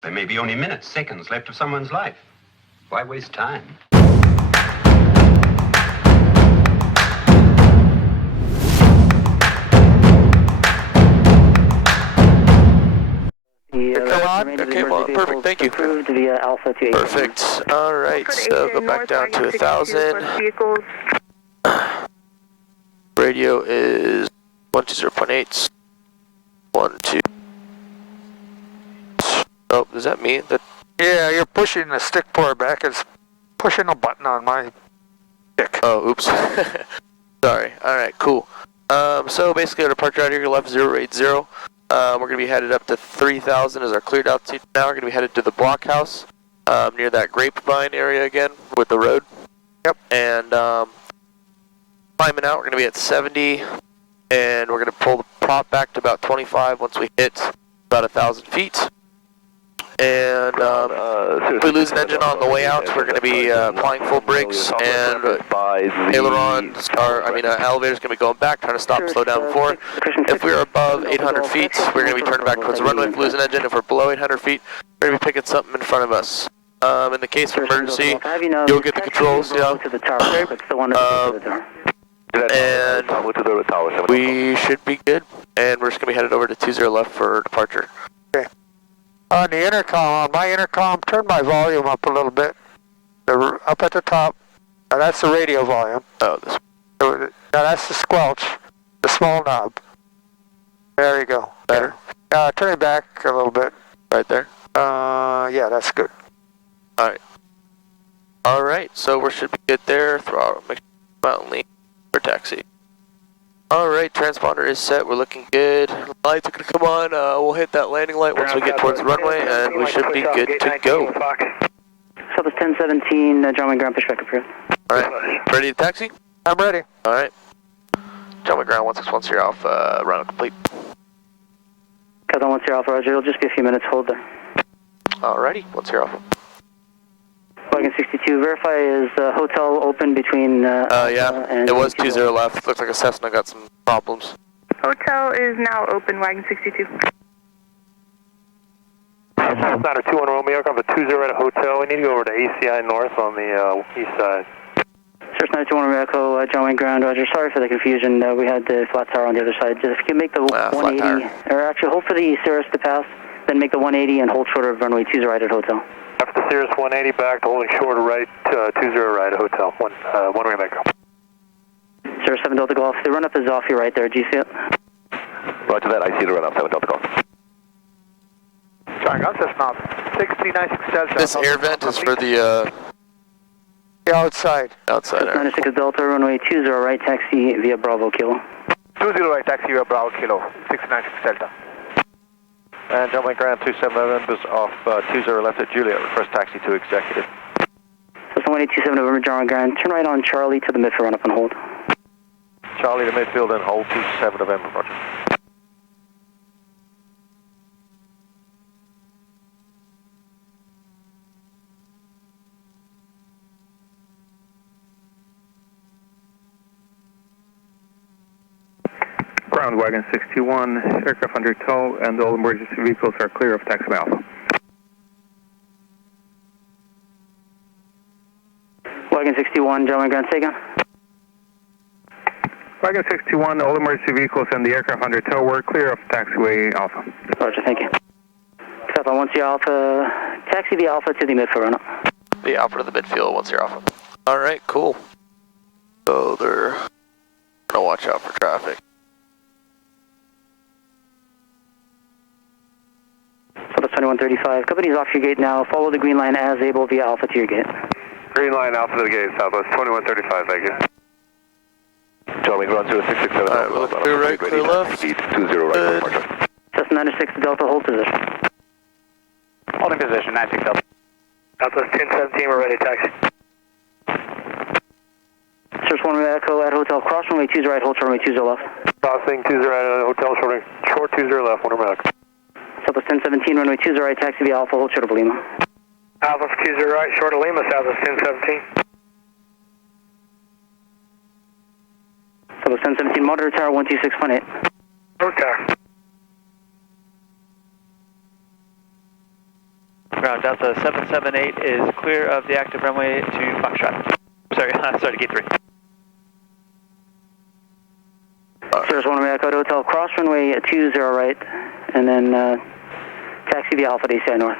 There may be only minutes, seconds left of someone's life. Why waste time? Come on. Okay, well, perfect. Thank you. Via Alpha to Perfect. All right. So go back down to 1,000. Radio is 120.8. 12. Oh, does that mean that? Yeah, you're pushing the stick port back. It's pushing a button on my stick. Oh, oops. Sorry. All right, cool. So basically our departure out here, your left 080. We're going to be headed up to 3,000 as our cleared altitude. Now we're going to be headed to the blockhouse near that grapevine area again with the road. Yep. And climbing out, we're going to be at 70, and we're going to pull the prop back to about 25 once we hit about 1,000 feet. And if we lose an engine on the way out, we're going to be applying full brakes, and ailerons, elevators going to be going back, trying to stop and slow down before. If we're above 800 feet, we're going to be turning back towards the runway. If we lose an engine, if we're below 800 feet, we're going to be picking something in front of us. In the case of emergency, you'll get the controls, and we should be good, and we're just going to be headed over to 20 left for departure. Okay. On the intercom, on my intercom, turn my volume up a little bit. Up at the top. Now that's the radio volume. Oh, this. Now that's the squelch, the small knob. There you go. Better? Turn it back a little bit. Right there? Yeah, that's good. Alright. Alright, so we should be good there. Throttle, make sure mountain lean for taxi. Alright, transponder is set. We're looking good. Lights are going to come on. We'll hit that landing light once we get towards the runway, and we should be good to go. Southwest 1017, John Wayne Ground, pushback approved. Alright, ready to taxi? I'm ready. Alright. John Wayne Ground 161 Sierra Alpha, run complete. Countdown 1 Sierra Alpha, roger. It'll just be a few minutes. Hold there. Alrighty, 1 Sierra Alpha. Wagon 62, verify is hotel open between and it was 20 left. Looks like a Cessna got some problems. Hotel is now open, Wagon 62. Cessna 21 Romeo, come to 20 at a hotel. We need to go over to ACI North on the east side. Source 921 Romeo, John Wayne Ground, roger. Sorry for the confusion. We had the flat tire on the other side. If you can make the 180, or actually hold for the Cirrus to pass, then make the 180 and hold shorter of runway 20 right at hotel. After the Cirrus 180 back to holding short right, 20 right at hotel, one way back. Cirrus 7 Delta Golf, the run-up is off your right there, do you see it? Roger that, I see the run-up, 7 Delta Golf. Sorry, that's not 639 Delta. This air vent is for the outside. Outside air. 96 Delta, runway 20 right, taxi via Bravo Kilo. 20 right, taxi via Bravo Kilo, 696 Delta. And John Wayne Ground 271 was off 20 left at Juliet, request taxi to executive. So 1827 November, John Wayne Ground, turn right on Charlie to the midfield, run up and hold. Charlie to midfield and hold 27 November, roger. Ground Wagon 621, aircraft under tow, and all emergency vehicles are clear of taxi Alpha. Wagon 61, John Wayne Ground, say again. Wagon 621, all emergency vehicles and the aircraft under tow were clear of taxiway Alpha. Roger, thank you. Southbound 1 Sierra Alpha, taxi the Alpha to the midfield, run up. The Alpha to the midfield, 1 Sierra Alpha. Alright, cool. So they're gonna watch out for traffic. Southwest 2135, company's off your gate now. Follow the green line as able via Alpha to your gate. Green line Alpha to the gate, Southwest 2135, thank you. John Wayne Ground 0667. Alright, we'll look clear right, clear left. 20 right, departure. Cessna 96 Delta, hold position. Holding position, 96 Delta. Southwest 1017, we're ready, taxi. Source 1 Echo at hotel, cross runway 20 right, hold runway 20 left. Crossing 20 right, hotel short 20 left, 1 Romeo. Southwest 1017, runway 20 right, taxi via Alpha, hold short of Lima. Alpha 20 right, short of Lima, Southwest 1017. Southwest 1017, monitor tower 126.8. Road tower. ground. Delta 778 is clear of the active runway to Foxtrot. Sorry, sorry, gate 3. Cirrus 1 Echo Hotel, cross runway 20 right, and then taxi via Alpha to ACI North.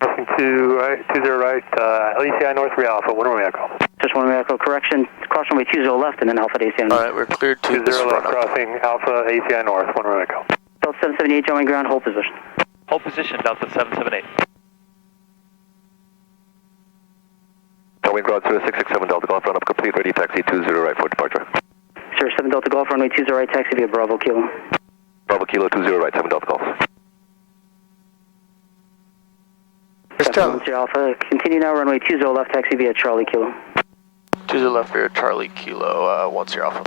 Crossing 20 right, ACI North, Rio Alpha, 1 Echo. Just 1 Echo, correction, cross runway 20 left, and then Alpha to ACI North. Alright, we're cleared to 20 left, crossing Alpha, ACI North, 1 Echo. Delta 778, showing ground, hold position. Hold position, Delta 778. Showing ground 0667 Delta Golf, run up complete, ready, taxi 20 right for departure. Cirrus 7 Delta Golf, runway 20 right, taxi via Bravo Kilo. Bravo Kilo 20 right, 7 Delta Golf. Alpha, continue now, runway 20 left, taxi via Charlie Kilo. 20 left via Charlie Kilo, 10 Alpha.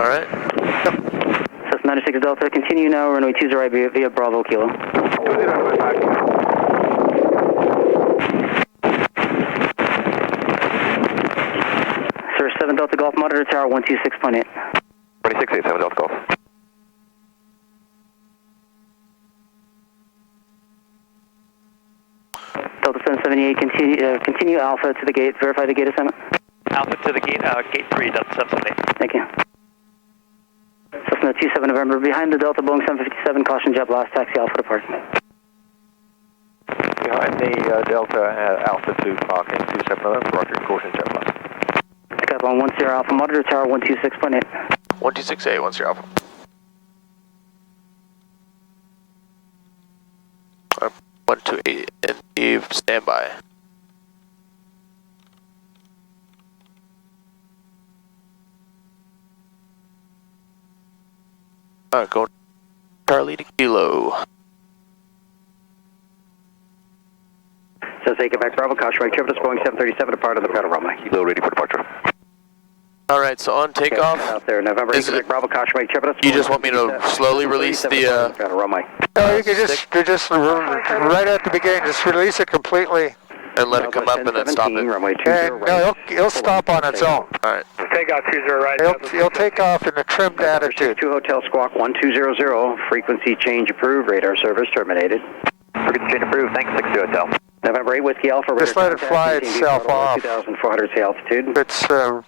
Alright. Cessna 96 Delta, continue now, runway 20 right via Bravo Kilo. Cirrus 7 Delta Golf, monitor tower 126.8. 26.8, 7 Delta Golf. Delta 778, continue Alpha to the gate, verify the gate assignment. Alpha to the gate, gate 3, Delta 778. Thank you. Cessna 27 November, behind the Delta Boeing 757, caution jet blast, taxi Alpha to parking. Behind the Delta Alpha 2 parking, 27 November, roger, caution jet blast. Skyline 10 Alpha, monitor tower 126.8. 126A, 10 Alpha. 128 and Eve, standby. Going Charlie to Kilo. Says hey, Quebec Bravo, caution right, Chivas Boeing 737 depart on the Federal runway. Kilo ready for departure. Alright, so on takeoff, out there, November 8, Quebec Bravo, caution right, Chivas. you just want me to slowly release the, Federal runway. No, you can just right at the beginning, just release it completely. and let it come up and then stop it? Runway 20 And no, it'll stop on its own. Alright. Take off 20 right. It'll take off in a trimmed attitude. 2 Hotel Squawk 1200, frequency change approved, radar service terminated. Frequency change approved, thanks, 60 Hotel. November 8, Whiskey Alpha. Just let it fly itself off. 2,400 altitude. If it's a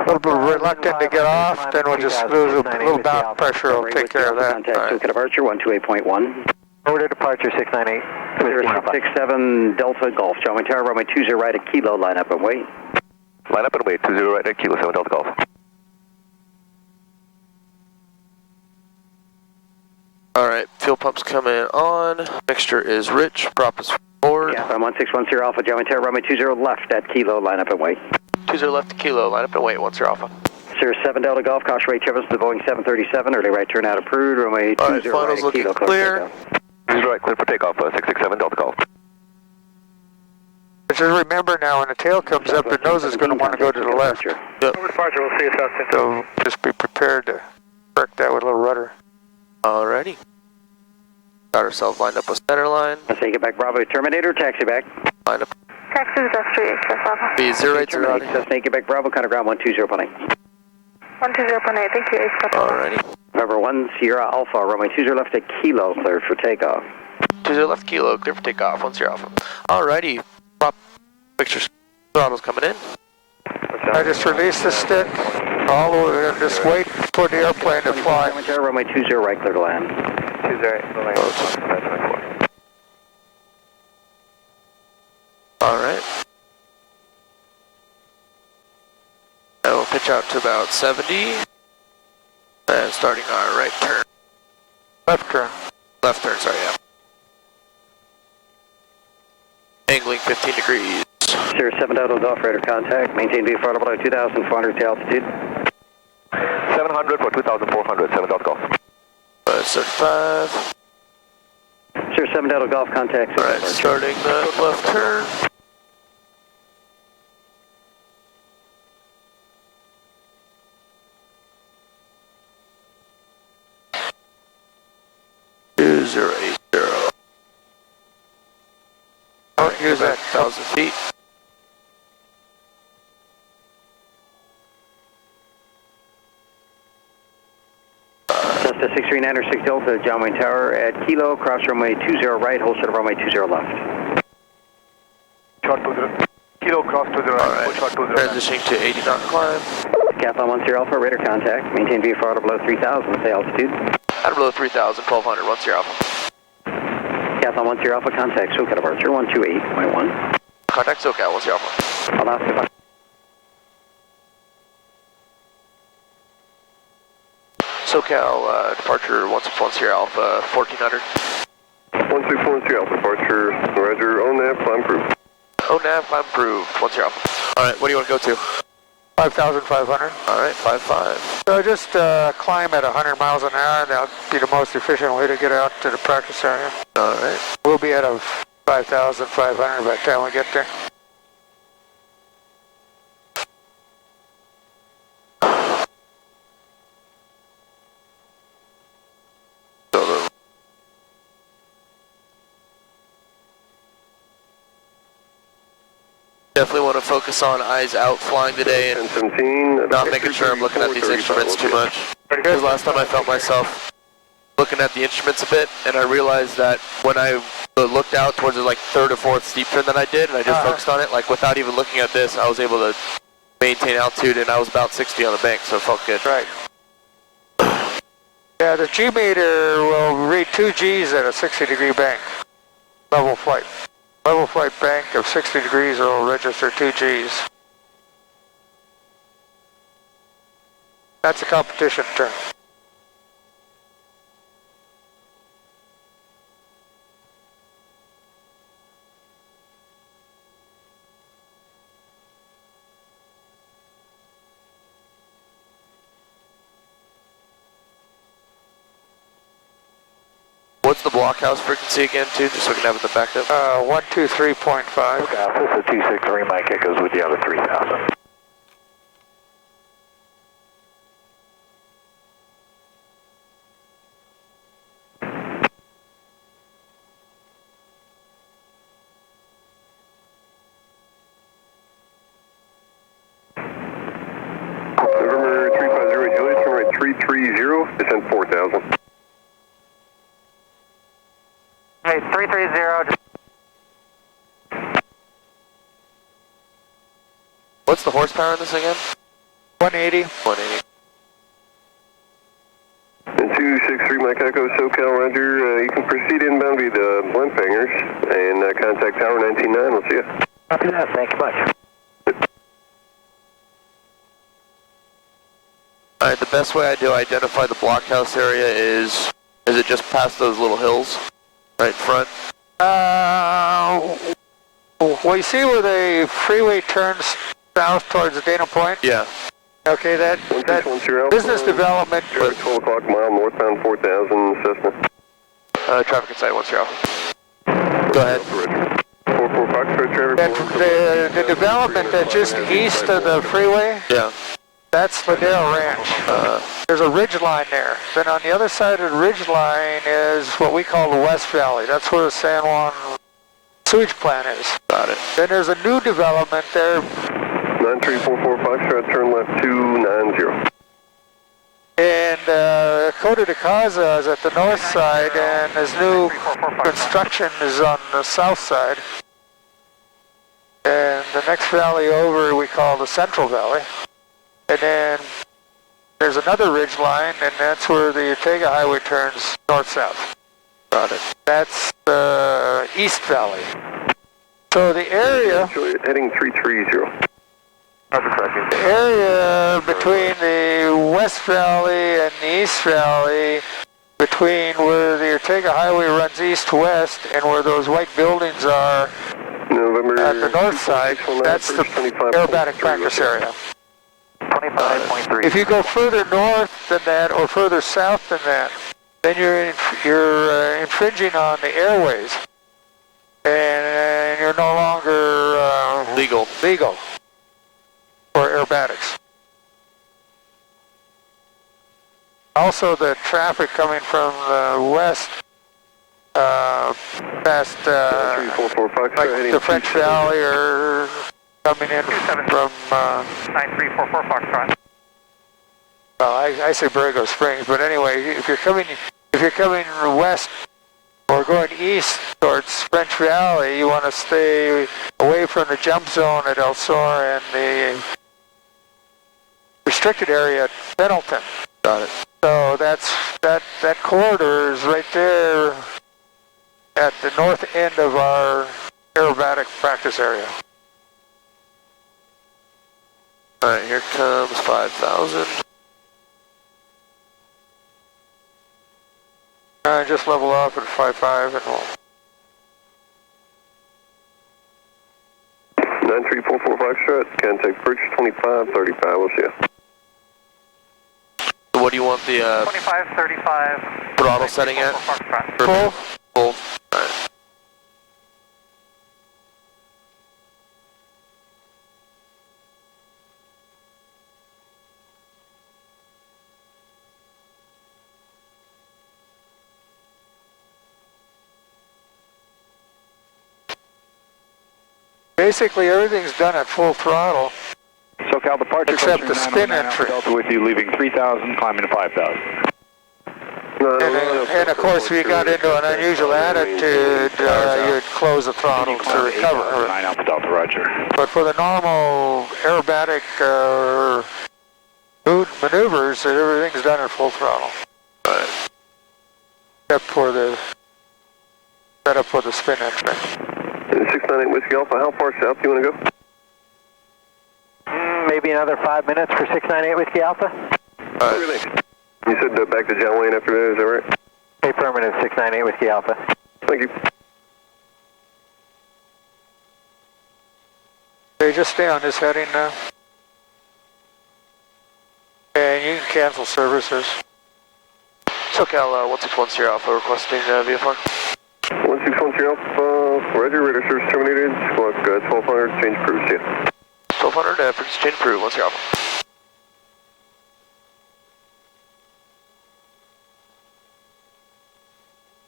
little bit reluctant to get off, then we'll just lose a little back pressure. Will take care of that. Contact departure 128.1. Order departure 698. 0667 Delta Golf, John Tower, runway 20 right at Kilo, line up and wait. Line up and wait, 20 right at Kilo, 7 Delta Golf. Alright, fuel pump's coming on. Mixture is rich. Prop is forward. Yeah, I'm 1610 Alpha, John Tower, runway 20 left at Kilo, line up and wait. 20 left to Kilo. Line up and wait. 10 Alpha. Cirrus 7 Delta Golf, caution rate Chivas, the Boeing 737, early right turn out approved, runway 20 Alright, finals right at looking Kilo, clear. 20 right, clear for takeoff, 667 Delta Golf. Just remember now, when the tail comes up, the nose is going to want to go to the left. Yep. Departure, we'll see you Austin. So just be prepared to correct that with a little rudder. Alrighty. Got ourselves lined up with center line. Let's take it back, Bravo Terminator, taxi back. Line up. Taxi is S3 Alpha. Be 080. Let's take it back, Bravo, counter ground 120.8. 120.8, thank you, Alrighty. November 1 Sierra Alpha, runway 20 left at Kilo, cleared for takeoff. 20 left Kilo, clear for takeoff. 10 Alpha. Alrighty. Prop picture throttle's coming in. I just release the stick all the way and just wait for the airplane to fly. Runway 20 right, clear to land. 20 right, Alright. Now we'll pitch out to about 70. And starting our right turn. Left turn. Left turn, sorry, yeah. Angling 15 degrees. Sierra 7 Delta Golf, radar contact. Maintain view far below 2,400 to altitude. 700 for 2,400, 7 Delta Golf. 35. Sierra 7 Delta Golf, contact. Alright, starting the left turn. Don't use that 1,000 feet. Cessna 639 Niner 6 Delta, John Wayne Tower at Kilo, cross runway 20 right, hold short of runway 20 left. Short 20. Kilo cross 20 right, Alright, hold short 20 transitioning to 80 knot climb. Cathlon 10 Alpha, radar contact, maintain VFR to below 3000, say altitude. At below 3,000, 1200, 10 Alpha. Cathlon 10 Alpha, contact SoCal departure 128.1. Contact SoCal, 10 Alpha. Hold on, SoCal, departure 161 Alpha, 1400. 161 Alpha, departure, roger, ONAV, climb approved. ONAV, climb approved, 10 Alpha. Alright, what do you want to go to? 5,500. Alright, 55. So just climb at 100 miles an hour. That'll be the most efficient way to get out to the practice area. Alright. We'll be at a 5,500 by the time we get there. Definitely want to focus on eyes out flying today and 1017, not making sure I'm looking at these instruments too much. Because last time I felt myself looking at the instruments a bit, and I realized that when I looked out towards the like third or fourth steep turn that I did, and I just focused on it, like without even looking at this, I was able to maintain altitude, and I was about 60 on the bank, so it felt good. Right. Yeah, the G meter will read 2 Gs at a 60-degree bank. Level flight. Level flight bank of 60 degrees will register 2 Gs. That's a competition turn. What's the blockhouse frequency again, too, just so we can have it in the backup? 123.5. Okay, this is 263, Mike Echoes with the other 3000. November 350 Juliet, turn right 330, descend 4000. Hey, 330. What's the horsepower in this again? 180. 180. And 263 Mike Echo, SoCal, roger. You can proceed inbound via the blimp hangars and contact Tower 199. We'll see you. Copy that, thank you much. Alright, the best way I do identify the blockhouse area is it just past those little hills? Right in front? Well, you see where the freeway turns south towards Dana Point? Yeah. Okay, that 1610 business development. 12 o'clock mile northbound 4000 Cessna. Traffic inside 10. Go ahead. 44 Foxtrot, traffic. The development that's just east of the freeway, Yeah. that's Ladera Ranch. There's a ridge line there. Then on the other side of the ridge line is what we call the West Valley. That's where the San Juan sewage plant is. Got it. Then there's a new development there. 9344 Foxtrot, turn left 290. And Coda de Casa is at the north side, and his new construction is on the south side. And the next valley over we call the Central Valley. And then there's another ridge line, and that's where the Ortega Highway turns north-south. Got it. That's the East Valley. So the area, Heading 330. the area between the West Valley and the East Valley, between where the Ortega Highway runs east-west and where those white buildings are November at the north side, that's the aerobatic practice area. 25.3. If you go further north than that or further south than that, then you're infringing on the airways, and you're no longer Legal. for aerobatics. Also, the traffic coming from the west past like the French Valley or coming in from 9344 Foxtrot. well, I say Borrego Springs, but anyway, if you're coming if you're coming west or going east towards French Valley, you want to stay away from the jump zone at El Sur and the restricted area at Pendleton. Got it. So that corridor is right there at the north end of our aerobatic practice area. Alright, here comes 5,000. Just level off at 5.5 and we'll... 9344 Foxtrot, contact bridge 2535, we'll see you. So what do you want the 2535. throttle setting at? Full? Full. Alright. Basically everything's done at full throttle. SoCal departure. Except the spin entry. Delta with you, leaving 3,000, climbing to 5,000. And of course, if you got into an unusual attitude, you'd close the throttle to recover. 9 Alpha Delta, roger. But for the normal aerobatic maneuvers, everything's done at full throttle. Except for the setup for the spin entry. 698 Whiskey Alpha, how far south do you want to go? Maybe another 5 minutes for 698 Whiskey Alpha. Really? You said back to John Wayne after that, is that right? Okay, permanent 698 Whiskey Alpha. Thank you. Okay, just stay on this heading now. And you can cancel services. SoCal 1610 Alpha requesting VFR. 1610 Alpha, roger, radar service terminated, squawk 1200, change crew, see ya. 1200, frequency change crew, 10 Alpha.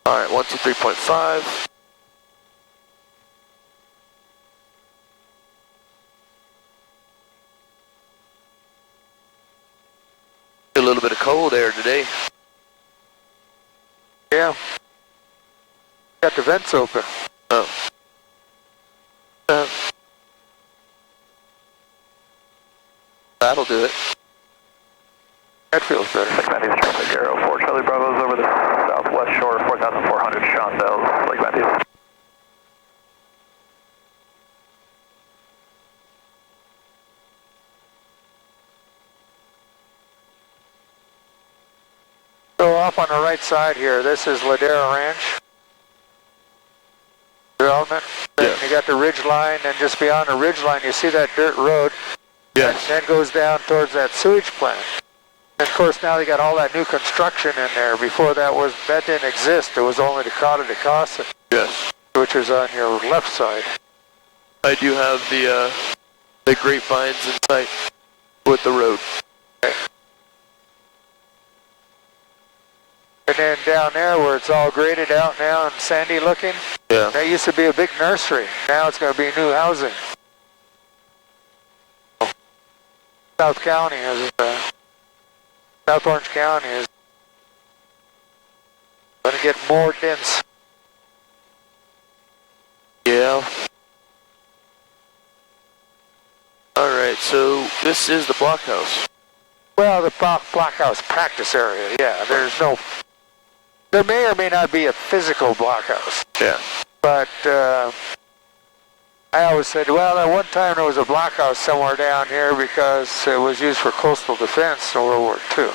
Alright, 123.5. A little bit of cold air today. Yeah. Got the vents open. Oh. That'll do it. That feels better. 690 traffic, Aero 4 Charlie Bravo's over the southwest shore, 4,400 Chantel, Lake Matthews. So off on the right side here, this is Ladera Ranch development. Then you got the ridge line, and just beyond the ridge line, you see that dirt road. Yes. That goes down towards that sewage plant. And of course, now they got all that new construction in there. Before that didn't exist. It was only the Cotta de Casa, Yes. which is on your left side. I do have the grapevines in sight with the road. Okay. And then down there where it's all graded out now and sandy looking, Yeah. that used to be a big nursery. Now it's going to be new housing. South County is, South Orange County is going to get more dense. Yeah. Alright, so this is the blockhouse. Well, the blockhouse practice area, yeah. There may or may not be a physical blockhouse. Yeah. But I always said, well, at one time there was a blockhouse somewhere down here because it was used for coastal defense in World War II.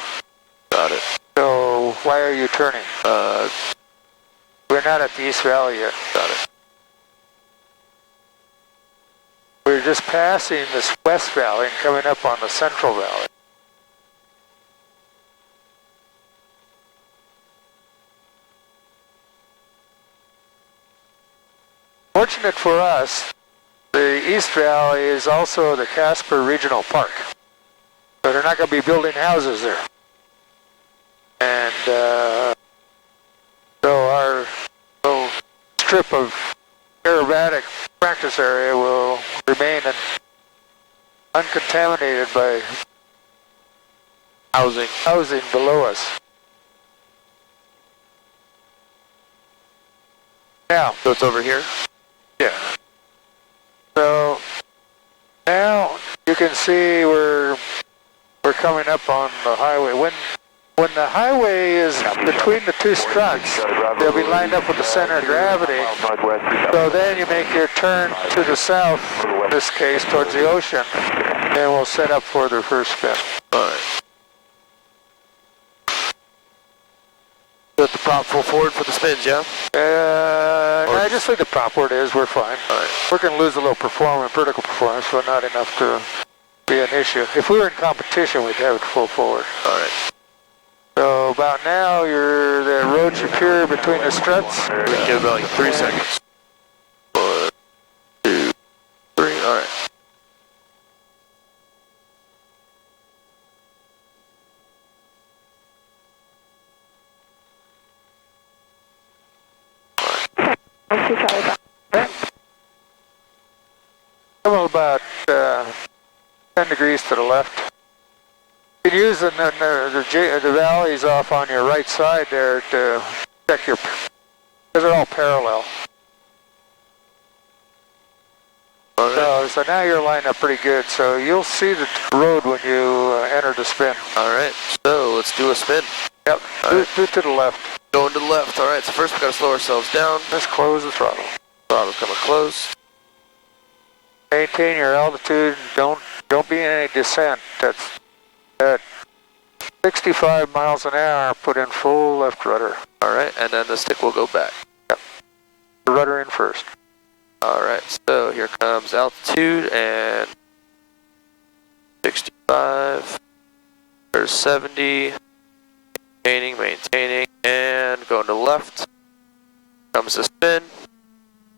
Got it. So why are you turning? We're not at the East Valley yet. Got it. We're just passing this West Valley and coming up on the Central Valley. Fortunate for us, the East Valley is also the Casper Regional Park. So they're not going to be building houses there. And so our little strip of aerobatic practice area will remain uncontaminated by Housing. housing below us. Now. So it's over here? Yeah. So now you can see we're coming up on the highway. When the highway is between the two struts, they'll be lined up with the center of gravity. So then you make your turn to the south, in this case towards the ocean, and we'll set up for the first spin. Alright. Let the prop full forward for the spins, yeah? No, just leave the prop where it is, we're fine. Alright. We're going to lose a little vertical performance, but not enough to be an issue. If we were in competition, we'd have it full forward. Alright. So about now, the road should appear between the struts. We can give about like 3 seconds. 1, 2, 3, alright. Okay. Well, about 10 degrees to the left. You can use the valleys off on your right side there to check because they're all parallel. So now you're lined up pretty good. So you'll see the road when you enter the spin. Alright, so let's do a spin. Yep, do to the left. Going to the left. Alright, so first we gotta slow ourselves down. Let's close the throttle. Throttle's coming close. maintain your altitude. Don't be in any descent. That's at 65 miles an hour. Put in full left rudder. All right, and then the stick will go back. Yep. The rudder in first. All right, so here comes altitude and 65. There's 70. Maintaining, and going to the left. Comes the spin.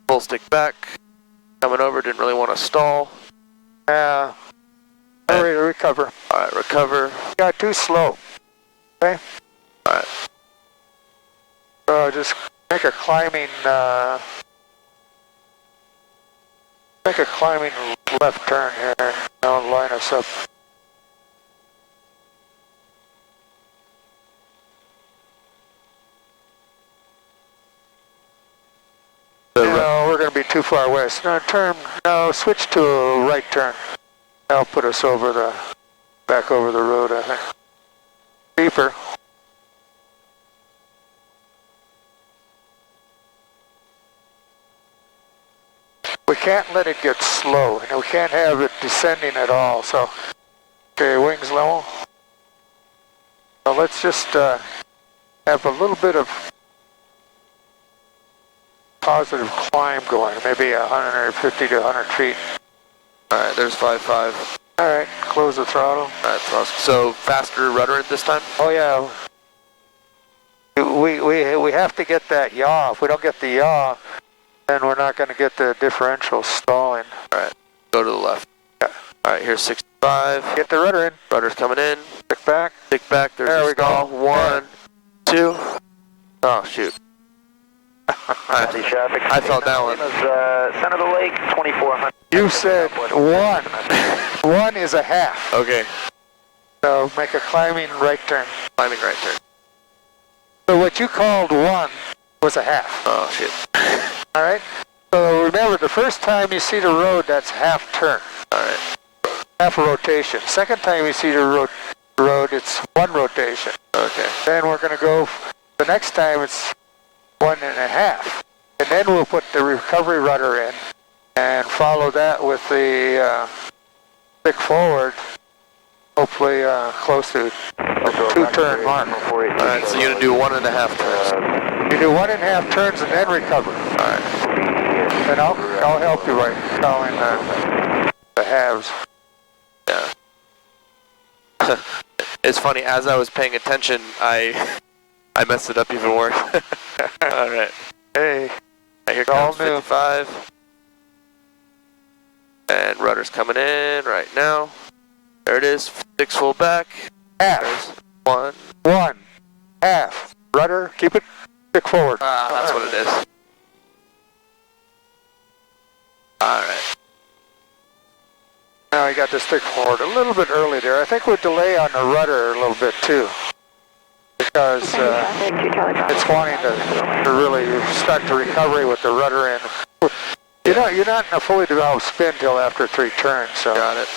Full stick back. Coming over, didn't really want to stall. Recover. All right, recover. Got too slow. Okay. All right. So just make a climbing left turn here. And I'll line us up. No, we're going to be too far west. No, switch to a right turn. That'll put us back over the road, I think. Deeper. We can't let it get slow, and we can't have it descending at all. So, okay, wings level. So let's just have a little bit of positive climb going, maybe 150 to 100 feet. All right, there's 5.5. All right, close the throttle. All right, so faster rudder at this time? Oh yeah. We have to get that yaw. If we don't get the yaw, then we're not going to get the differential stalling. All right, go to the left. Yeah. All right, here's 65. Get the rudder in. Rudder's coming in. Stick back. Stick back. There we go. 1, 2. Oh, shoot. I felt that one. Center of the lake, 2400. You said 1. 1 is a half. Okay. So make a climbing right turn. Climbing right turn. So what you called 1 was a half. Oh, shit. All right. So remember, the first time you see the road, that's half turn. All right. Half a rotation. Second time you see the road, it's 1 rotation. Okay. Then we're going to go, the next time it's 1.5. And then we'll put the recovery rudder in and follow that with the stick forward, hopefully close to a 2-turn mark. All right, so you're going to do 1.5 turns. You do 1.5 turns and then recover. All right. And I'll help you by calling the halves. Yeah. It's funny, as I was paying attention, I messed it up even worse. All right. Hey. Here comes 55. And rudder's coming in right now. There it is. 6 full back. Half. There's 1. Half. Rudder, keep it stick forward. That's what it is. All right. Now you got the stick forward a little bit early there. I think we'll delay on the rudder a little bit too. because it's wanting to really start the recovery with the rudder in. You're not in a fully developed spin till after 3 turns, so Got it.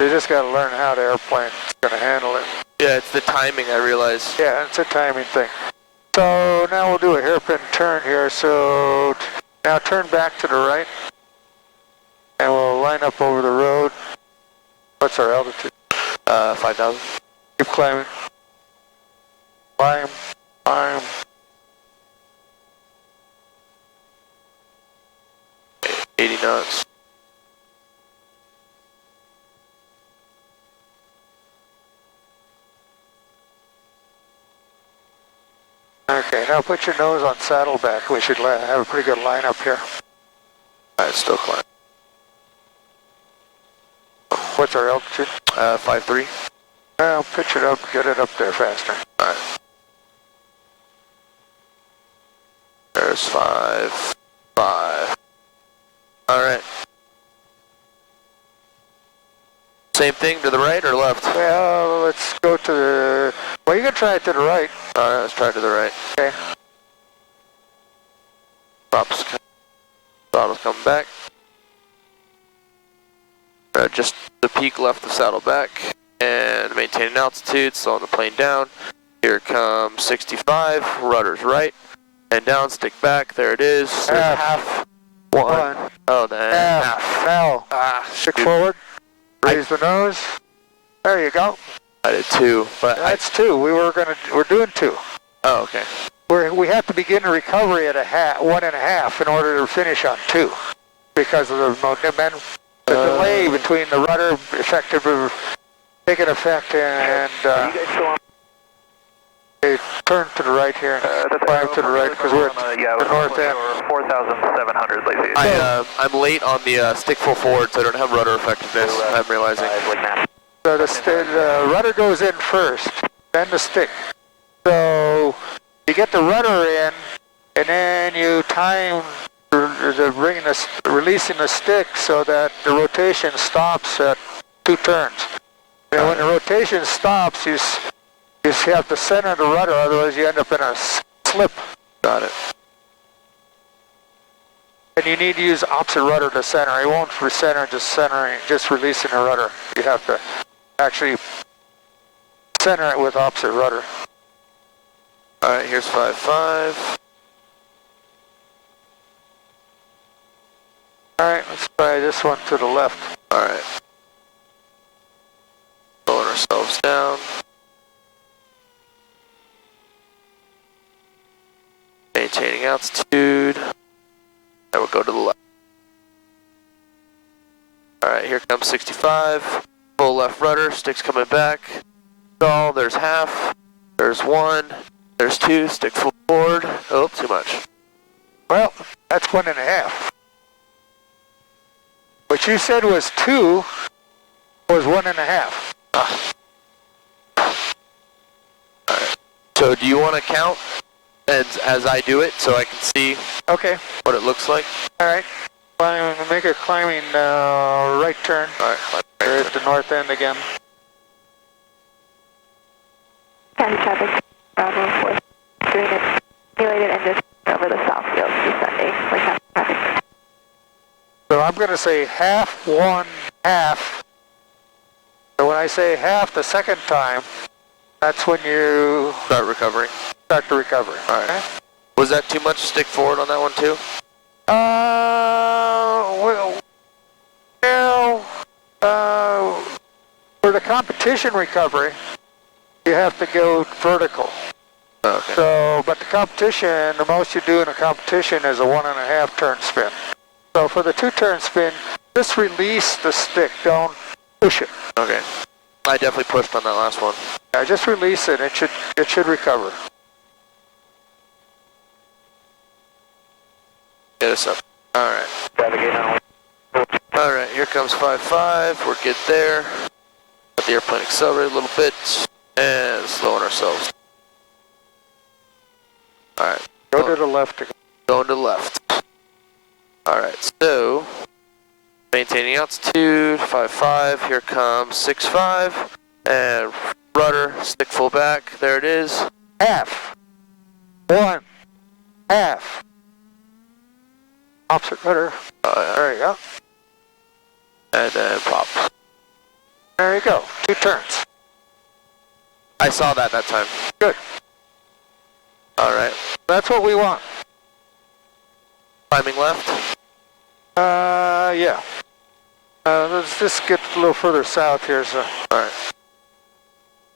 you just got to learn how the airplane's going to handle it. Yeah, it's the timing, I realize. Yeah, it's a timing thing. So now we'll do a hairpin turn here. So now turn back to the right, and we'll line up over the road. What's our altitude? 5,000. Keep climbing. Climb, climb. 80 knots. Okay, now put your nose on saddleback. We should have a pretty good lineup here. Alright, still climb. What's our altitude? 5.3. Well, pitch it up, get it up there faster. Alright. There's 5. Alright. Same thing to the right or left? Well, let's go to the... Well, you can try it to the right. Alright, let's try to the right. Okay. Throttle's coming back. Just the peak left of saddleback. And maintaining altitude, slowing the plane down. Here comes 65, rudder's right. And down, stick back, there it is. Half. One. Oh, then half. Now, stick forward. Raise the nose. There you go. I did 2, but that's 2. We're doing 2. Oh, okay. We have to begin the recovery at 1.5 in order to finish on 2, because of the delay between the rudder effectively taking effect and turn to the right here. Climb to the right because we're at the north end. 4,700. I'm late on the stick full forward, so I don't have rudder effectiveness. I'm realizing. So the rudder goes in first, then the stick. So you get the rudder in, and then you time releasing the stick so that the rotation stops at 2 turns. And when the rotation stops, you have to center the rudder, otherwise you end up in a slip. Got it. And you need to use opposite rudder to center. It won't recenter just releasing the rudder. You have to actually center it with opposite rudder. Alright, here's 5.5. Alright, let's try this one to the left. Alright. Slowing ourselves down. Maintaining altitude. Now we'll go to the left. Alright, here comes 65. Full left rudder, stick's coming back. Stall, there's half. There's 1. There's 2, stick full forward. Oh, too much. Well, that's 1.5. What you said was 2 was 1.5. Alright. So do you want to count as I do it so I can see Okay. what it looks like? Alright. Make a climbing right turn. Alright. We're at the north end again. County traffic, Bravo 4, doing it simulated and just over the south field descending for county traffic. So I'm going to say half, 1, half. So when I say half the second time, that's when you Start recovering. start the recovery. Alright. Okay? Was that too much stick forward on that one too? For the competition recovery, you have to go vertical. Okay. So, but the competition, the most you do in a competition is a 1.5 turn spin. So for the 2 turn spin, just release the stick, don't push it. Okay. I definitely pushed on that last one. Yeah, just release it, it should recover. Get us up. Alright. Alright, here comes 5.5. We're good there. Let the airplane accelerate a little bit. And slowing ourselves. Alright. Go to the left again. Going to the left. Alright, so maintaining altitude, 5.5. Here comes 6.5. And rudder, stick full back. There it is. half, 1, half. Opposite rudder. There you go. And then pop. There you go. 2 turns. I saw that time. Good. All right. That's what we want. Climbing left. Yeah. Let's just get a little further south here. So, all right.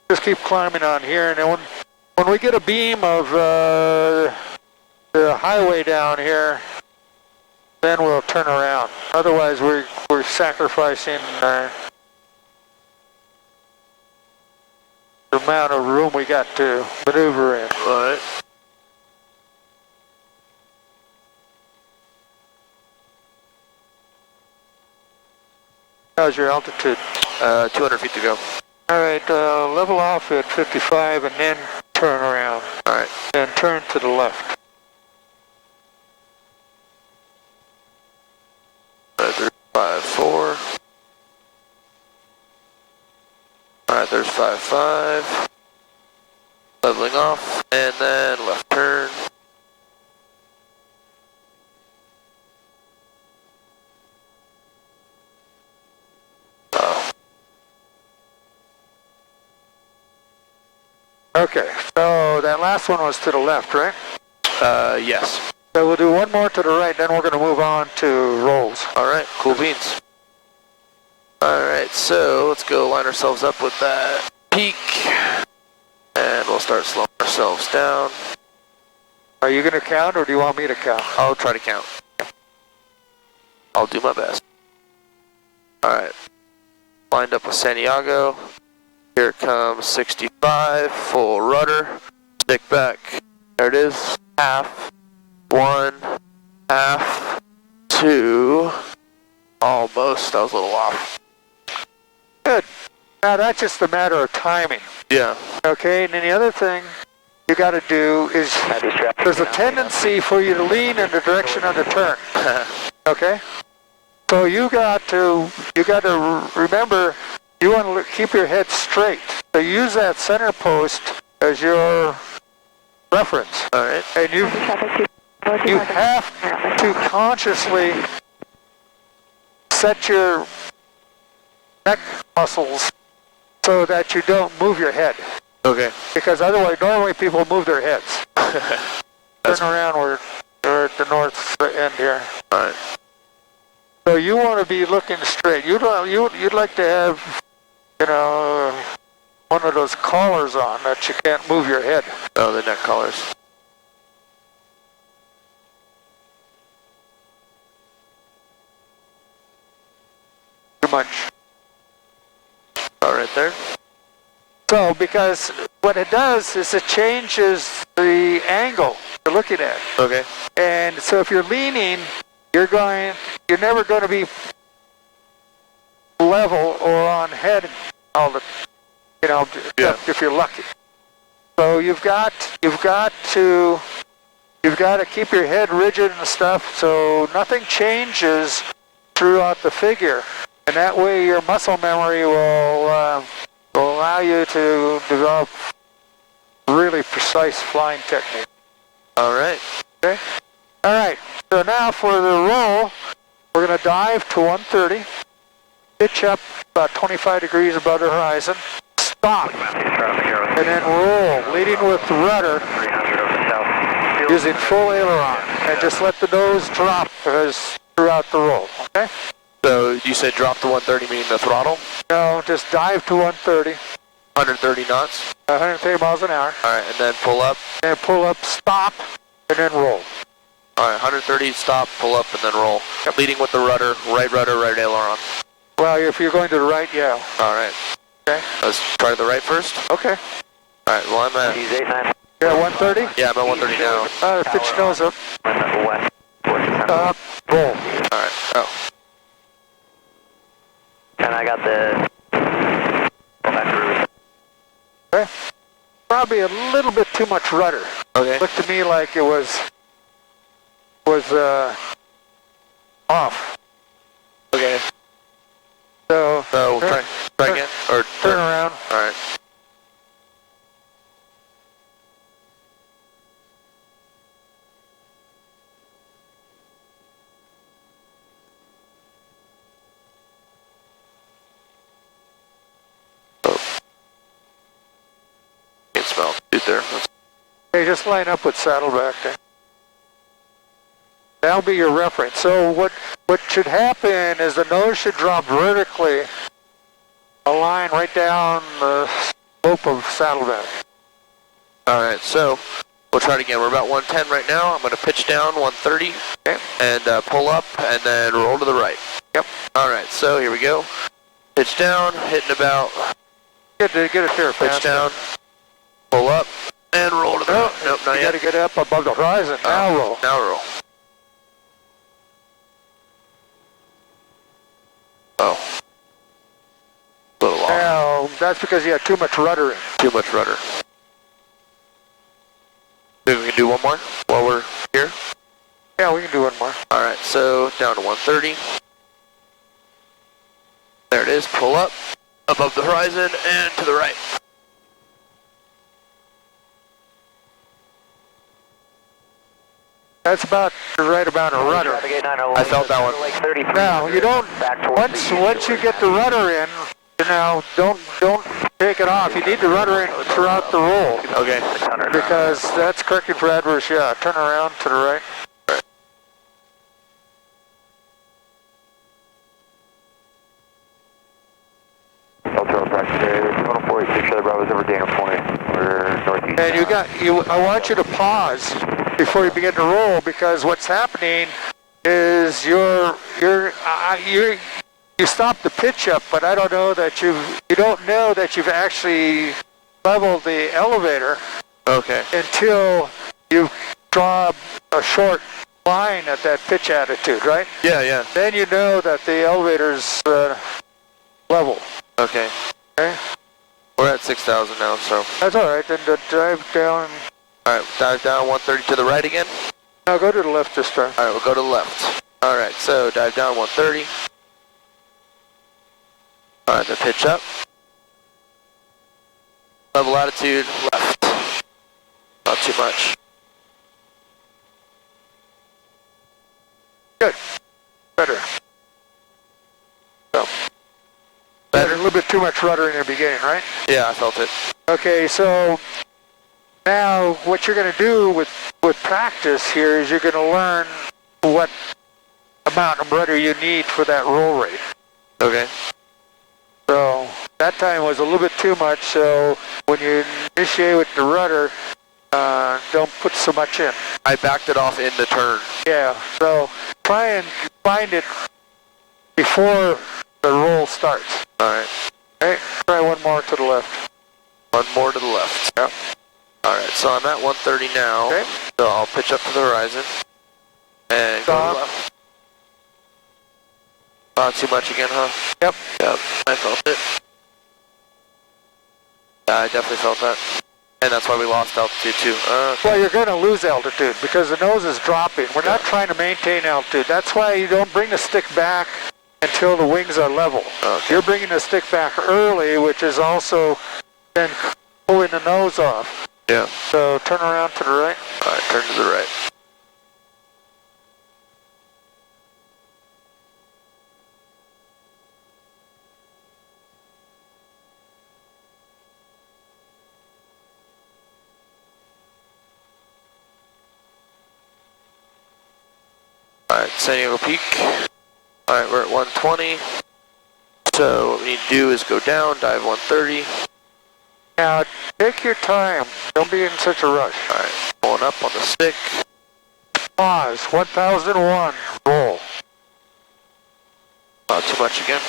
Just keep climbing on here, and then when we get a beam of the highway down here, then we'll turn around. Otherwise, we're sacrificing the amount of room we got to maneuver in. All right. How's your altitude? 200 feet to go. All right, level off at 55 and then turn around. All right. And turn to the left. There's 5-4. All right, there's 5-5. Leveling off, and then left turn. Okay, so that last one was to the left, right? Yes. So we'll do one more to the right, then we're going to move on to rolls. All right, cool beans. All right, so let's go line ourselves up with that peak, and we'll start slowing ourselves down. Are you going to count, or do you want me to count? I'll try to count. I'll do my best. All right, lined up with Santiago. Here comes 65, full rudder, stick back. There it is, half, 1, half, 2, almost, I was a little off. Good. Now that's just a matter of timing. Yeah. Okay, and then the other thing you got to do is there's a tendency for you to lean in the direction of the turn. Okay? So you got to remember you want to keep your head straight. So use that center post as your reference. All right. And you have to consciously set your neck muscles so that you don't move your head. Okay. Because otherwise, normally people move their heads. Turn around, we're at the north end here. All right. So you want to be looking straight. You'd like to have, one of those collars on that you can't move your head. Oh, the neck collars. Too much. All right there. So, because what it does is it changes the angle you're looking at. Okay. And so if you're leaning, you're never going to be level or on head all the, if you're lucky. So you've got to keep your head rigid and stuff so nothing changes throughout the figure. And that way your muscle memory will allow you to develop really precise flying technique. All right. Okay? All right. So now for the roll, we're going to dive to 130, pitch up about 25 degrees above the horizon, stop, and then roll, leading with the rudder, using full aileron, and just let the nose drop throughout the roll. Okay? So you said drop to 130, meaning the throttle? No, just dive to 130. 130 knots? 130 miles an hour. All right, and then pull up? And pull up, stop, and then roll. All right, 130, stop, pull up, and then roll. Yep. Leading with the rudder, right aileron. Well, if you're going to the right, yeah. All right. Okay. Let's try the right first. Okay. All right, well, I'm at... You're at 130? Yeah, I'm at 130 now. Pitch your nose up. Stop, roll. All right, oh. And I got the... Okay. Probably a little bit too much rudder. Okay. Looked to me like it was off. Okay. So try again? Or turn around. All right. altitude there. Okay, just line up with saddleback there. That'll be your reference. So what should happen is the nose should drop vertically, a line right down the slope of saddleback. All right, so we'll try it again. We're about 110 right now. I'm going to pitch down 130 and pull up and then roll to the right. Yep. All right, so here we go. Pitch down, hitting about. Get it there, pitch down, pull up, and roll to the right. Nope, not you yet. got to get up above the horizon. Now roll. Now roll. Oh. A little long. Now, that's because you had too much rudder in. Too much rudder. Maybe we can do one more while we're here? Yeah, we can do one more. All right, so down to 130. There it is, pull up, above the horizon, and to the right. That's about the right amount of rudder. I felt that one. Now, you don't, once you get the rudder in, you know, don't take it off. You need the rudder in throughout the roll. Okay. Because that's correcting for adverse yaw. Turn around to the right. And I want you to pause before you begin to roll, because what's happening is you stop the pitch up, but I don't know that you don't know that you've actually leveled the elevator. Okay. Until you draw a short line at that pitch attitude, right? Yeah, yeah. Then you know that the elevator's level. Okay. Okay. We're at 6,000 now, so. That's all right. Then dive down. All right, dive down 130 to the right again. Now go to the left this time. All right, we'll go to the left. All right, so dive down 130. All right, then pitch up. Level attitude, left. Not too much. Good. Better. So. Better. A little bit too much rudder in the beginning, right? Yeah, I felt it. Okay, so now what you're going to do with practice here is you're going to learn what amount of rudder you need for that roll rate. Okay. So that time was a little bit too much, so when you initiate with the rudder, don't put so much in. I backed it off in the turn. Yeah, so try and find it before the roll starts. All right. Okay, try one more to the left. One more to the left. Yep. All right, so I'm at 130 now. Okay. So I'll pitch up to the horizon and go to the left. Not too much again, huh? Yep. Yep, I felt it. Yeah, I definitely felt that. And that's why we lost altitude too. Okay. Well, you're going to lose altitude because the nose is dropping. We're not trying to maintain altitude. That's why you don't bring the stick back until the wings are level. Okay. You're bringing the stick back early, which is also then pulling the nose off. Yeah. So turn around to the right. All right, turn to the right. All right, San Diego Peak. All right, we're at 120. So what we need to do is go down, dive 130. Now, take your time. Don't be in such a rush. All right, pulling up on the stick. Pause. 1001. Roll. Not too much again.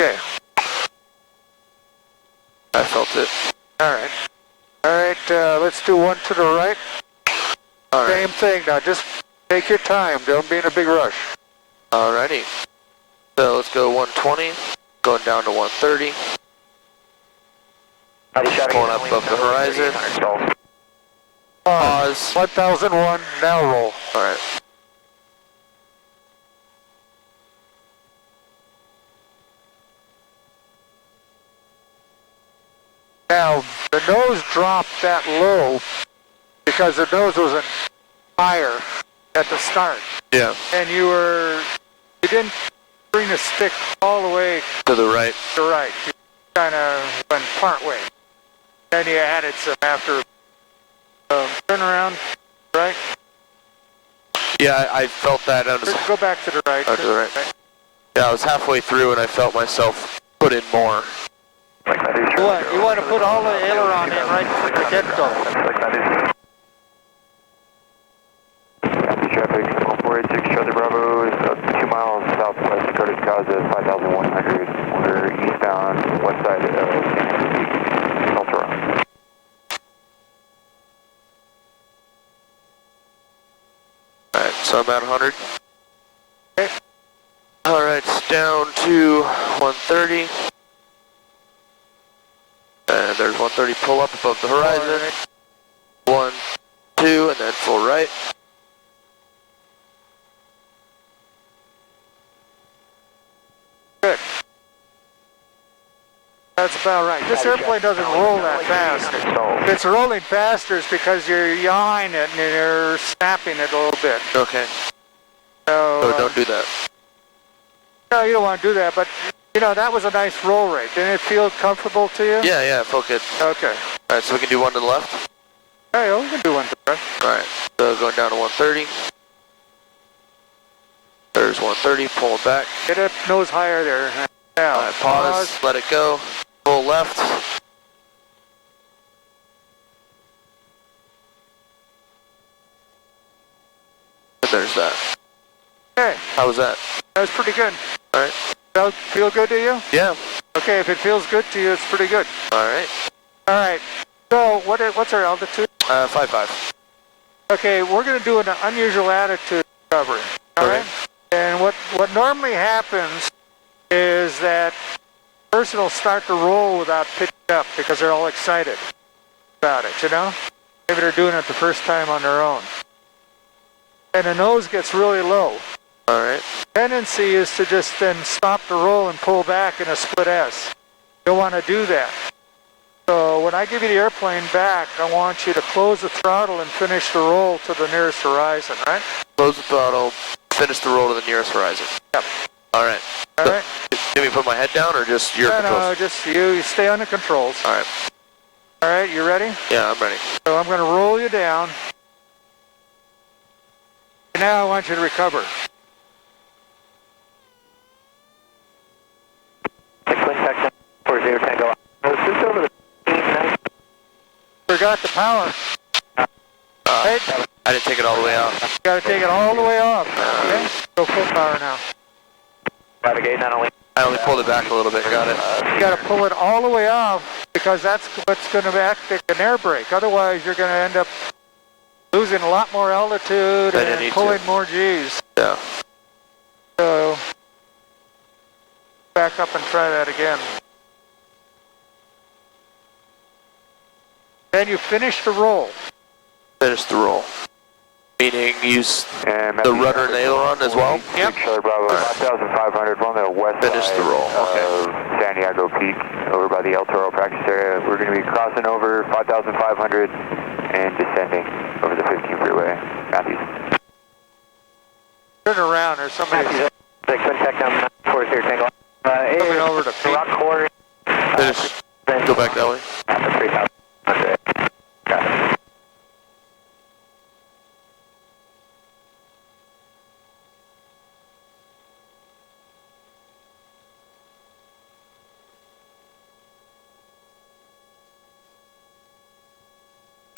Okay. I felt it. All right. All right, let's do one to the right. All right. Same thing. Now, just take your time. Don't be in a big rush. Alrighty. So let's go 120, going down to 130. Pulling up above the horizon. Pause. 1001, now roll. Alright. Now, the nose dropped that low because the nose was higher at the start. Yeah. And you didn't bring the stick all the way To the right. to the right. You kind of went part way. Then you added some after turn around, right? Yeah, I felt that. Go back to the right. Oh, to the right. Yeah, I was halfway through and I felt myself put in more. You want to put all the aileron in right from the get-go. Traffic 1486 Charlie Bravo is 2 miles southwest Dakota Casa 5100. We're eastbound west side of Altaron. Alright, so I'm at 100. Okay. Alright, it's down to 130. And there's 130 pull up above the horizon. 1, 2, and then full right. Good. That's about right. This airplane doesn't roll that fast. If it's rolling faster, it's because you're yawing it and you're snapping it a little bit. Okay. So don't do that. No, you don't want to do that, but you know, that was a nice roll rate. Didn't it feel comfortable to you? Yeah, it felt good. Okay. Alright, so we can do one to the left? Hey, we can do one to the right. Alright, so going down to 130. There's 130, pulling back. Get it nose higher there. Now, Alright, pause, let it go. Full left. And there's that. Okay, How was that? that was pretty good. Alright. That feel good to you? Yeah. Okay, if it feels good to you, it's pretty good. Alright. All right. So what's our altitude? 5-5. Okay, we're going to do an unusual attitude recovery. All right. And what normally happens is that the person will start to roll without pitching up because they're all excited about it, you know? Maybe they're doing it the first time on their own. And the nose gets really low. Alright. Tendency is to just then stop the roll and pull back in a split S. You don't want to do that. So when I give you the airplane back, I want you to close the throttle and finish the roll to the nearest horizon, right? Close the throttle, finish the roll to the nearest horizon. Yep. Alright. All right. Did we put my head down or just your controls? No, just you stay on the controls. Alright. All right, you ready? Yeah, I'm ready. So I'm going to roll you down. And now I want you to recover. Contact 40 Tango. Just over the Forgot the power. Right? I didn't take it all the way out. You got to take it all the way off. Okay? Go full power now. Navigate not only. I only pulled it back a little bit, got it. You got to pull it all the way off because that's what's going to act like an air brake. Otherwise, you're going to end up losing a lot more altitude and pulling more G's. Yeah. So, back up and try that again. Then you finish the roll. Finish the roll. Meaning use the rudder and the aileron as well? Yep. Charlie Bravo, 5,500 on the west Finish side the roll, okay. of San Diego Peak, over by the El Toro practice area. We're going to be crossing over 5,500 and descending over the 15 freeway. Matthews. Turn around, there's somebody Contact down 40 Tango. coming over to Pete. Rock Quarry. Finish. Go back that way. After 3,500. Got it.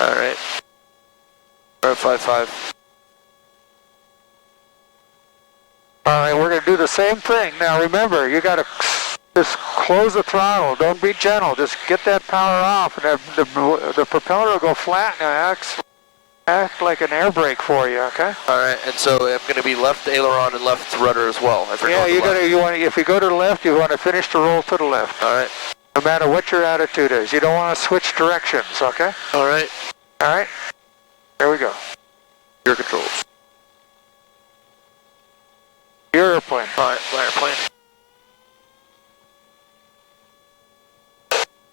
Alright. We're at 5-5. All right, we're going to do the same thing. Now remember, you got to just close the throttle. Don't be gentle. Just get that power off, and the propeller will go flat and act like an air brake for you. Okay? Alright, and so I'm going to be left aileron and left rudder as well. Yeah, if you go to the left, you want to finish the roll to the left. Alright. No matter what your attitude is, you don't want to switch directions. Okay? Alright. All right. There we go. Your controls. Your airplane. Alright, airplane.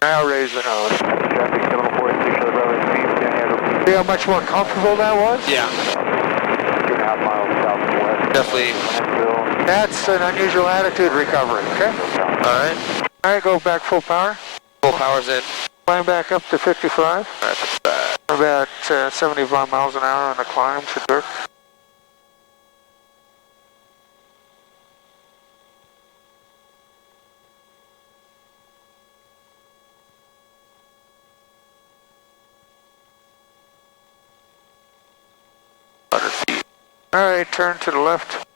Now raise the nose. Traffic 746 Charlie Bravo, San Diego Peak. See how much more comfortable that was? Yeah. 2.5 miles south and west. Definitely Landfill. That's an unusual attitude recovery, okay? Alright. Alright, go back full power. Full power's in. Climb back up to 55. That's bad. About 75 miles an hour on the climb should work. Alright, turn to the left.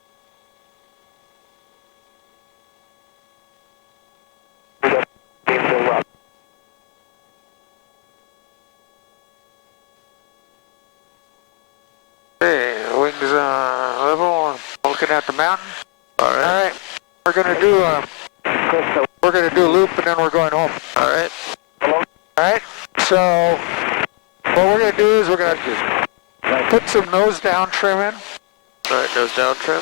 Okay, wings level, looking at the mountain. Alright, we're gonna do a loop and then we're going home. Alright. Alright, so what we're gonna do is we're gonna put some nose down trim in. Alright, nose down trim.